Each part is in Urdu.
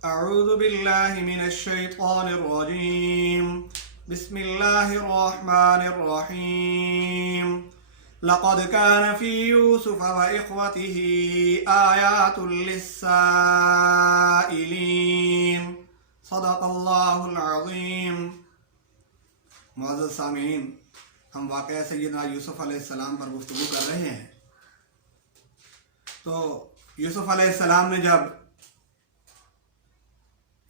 أعوذ بالله من الشيطان الرجيم. بسم الله الرحمن الرحيم. لقد كان في يوسف وإخوته آيات للسائلين. صدق اللہ العظیم. معزز سامعین، ہم واقعہ سیدنا یوسف علیہ السلام پر گفتگو کر رہے ہیں. تو یوسف علیہ السلام نے جب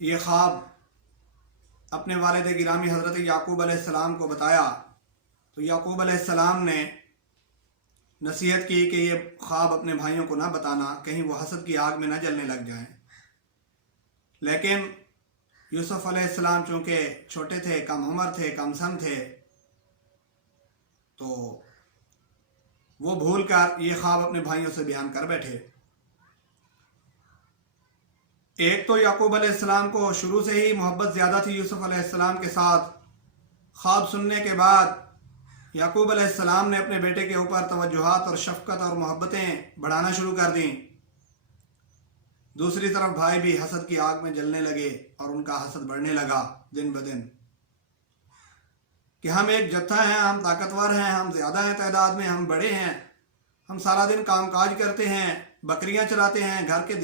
یہ خواب اپنے والد گرامی حضرت یعقوب علیہ السلام کو بتایا تو یعقوب علیہ السلام نے نصیحت کی کہ یہ خواب اپنے بھائیوں کو نہ بتانا، کہیں وہ حسد کی آگ میں نہ جلنے لگ جائیں. لیکن یوسف علیہ السلام چونکہ چھوٹے تھے، کم عمر تھے، کم سن تھے، تو وہ بھول کر یہ خواب اپنے بھائیوں سے بیان کر بیٹھے. ایک تو یعقوب علیہ السلام کو شروع سے ہی محبت زیادہ تھی یوسف علیہ السلام کے ساتھ. خواب سننے کے بعد یعقوب علیہ السلام نے اپنے بیٹے کے اوپر توجہات اور شفقت اور محبتیں بڑھانا شروع کر دیں. دوسری طرف بھائی بھی حسد کی آگ میں جلنے لگے اور ان کا حسد بڑھنے لگا دن بدن کہ ہم ایک جتھا ہیں، ہم طاقتور ہیں، ہم زیادہ ہیں تعداد میں، ہم بڑے ہیں، ہم سارا دن کام کاج کرتے ہیں، بکریاں چلاتے ہیں، گھر کے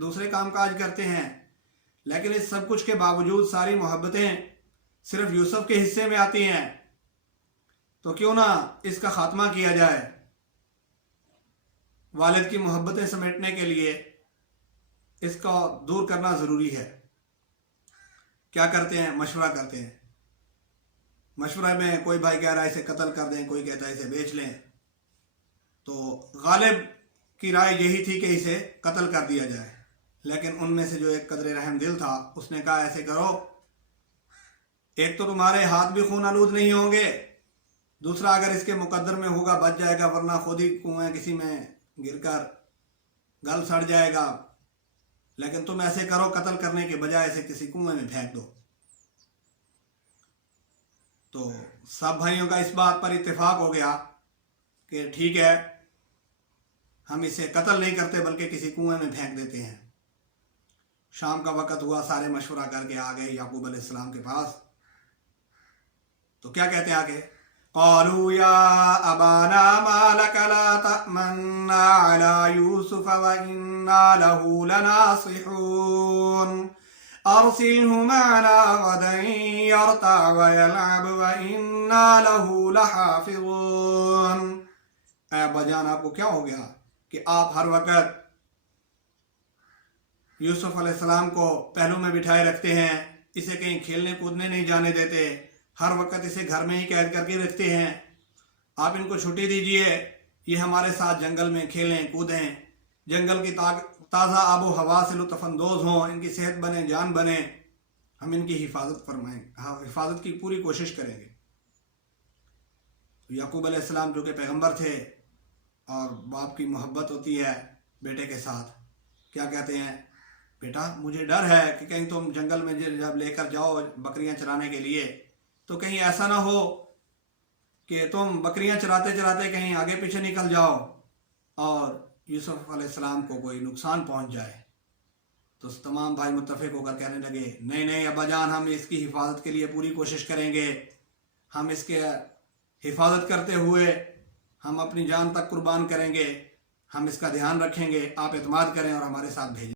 دوسرے کام کاج کرتے ہیں، لیکن اس سب کچھ کے باوجود ساری محبتیں صرف یوسف کے حصے میں آتی ہیں. تو کیوں نہ اس کا خاتمہ کیا جائے. والد کی محبتیں سمیٹنے کے لیے اس کو دور کرنا ضروری ہے. کیا کرتے ہیں؟ مشورہ کرتے ہیں. مشورہ میں کوئی بھائی کہہ رہا ہے اسے قتل کر دیں، کوئی کہتا ہے اسے بیچ لیں. تو غالب کی رائے یہی تھی کہ اسے قتل کر دیا جائے، لیکن ان میں سے جو ایک قدر رحم دل تھا اس نے کہا ایسے کرو، ایک تو تمہارے ہاتھ بھی خون آلود نہیں ہوں گے، دوسرا اگر اس کے مقدر میں ہوگا بچ جائے گا، ورنہ خود ہی کنویں کسی میں گر کر گل سڑ جائے گا. لیکن تم ایسے کرو، قتل کرنے کے بجائے اسے کسی کنویں میں پھینک دو. تو سب بھائیوں کا اس بات پر اتفاق ہو گیا کہ ٹھیک ہے، ہم اسے قتل نہیں کرتے بلکہ کسی کنویں میں پھینک دیتے ہیں. شام کا وقت ہوا، سارے مشورہ کر کے آ گئے یعقوب علیہ السلام کے پاس. تو کیا کہتے ہیں آگے؟ قالوا یا ابانا ما لک لا تأمنا علی یوسف وإنا له لناصحون ارسلہ معنا غدا یرتع ویلعب وإنا له لحافظون. اے ابا جان، آپ کو کیا ہو گیا کہ آپ ہر وقت یوسف علیہ السلام کو پہلو میں بٹھائے رکھتے ہیں، اسے کہیں کھیلنے کودنے نہیں جانے دیتے، ہر وقت اسے گھر میں ہی قید کر کے رکھتے ہیں. آپ ان کو چھٹی دیجئے، یہ ہمارے ساتھ جنگل میں کھیلیں کودیں، جنگل کی تازہ آب و ہوا سے لطف اندوز ہوں، ان کی صحت بنے، جان بنے. ہم ان کی حفاظت فرمائیں، حفاظت کی پوری کوشش کریں گے. یعقوب علیہ السلام جو کہ پیغمبر تھے اور باپ کی محبت ہوتی ہے بیٹے کے ساتھ، کیا کہتے ہیں؟ بیٹا مجھے ڈر ہے کہ کہیں تم جنگل میں جب لے کر جاؤ بکریاں چرانے کے لیے تو کہیں ایسا نہ ہو کہ تم بکریاں چراتے چراتے کہیں آگے پیچھے نکل جاؤ اور یوسف علیہ السلام کو کوئی نقصان پہنچ جائے. تو تمام بھائی متفق ہو کر کہنے لگے نہیں نہیں ابا جان، ہم اس کی حفاظت کے لیے پوری کوشش کریں گے، ہم اس کے حفاظت کرتے ہوئے ہم اپنی جان تک قربان کریں گے، ہم اس کا دھیان رکھیں گے، آپ اعتماد کریں اور ہمارے ساتھ بھیجیں.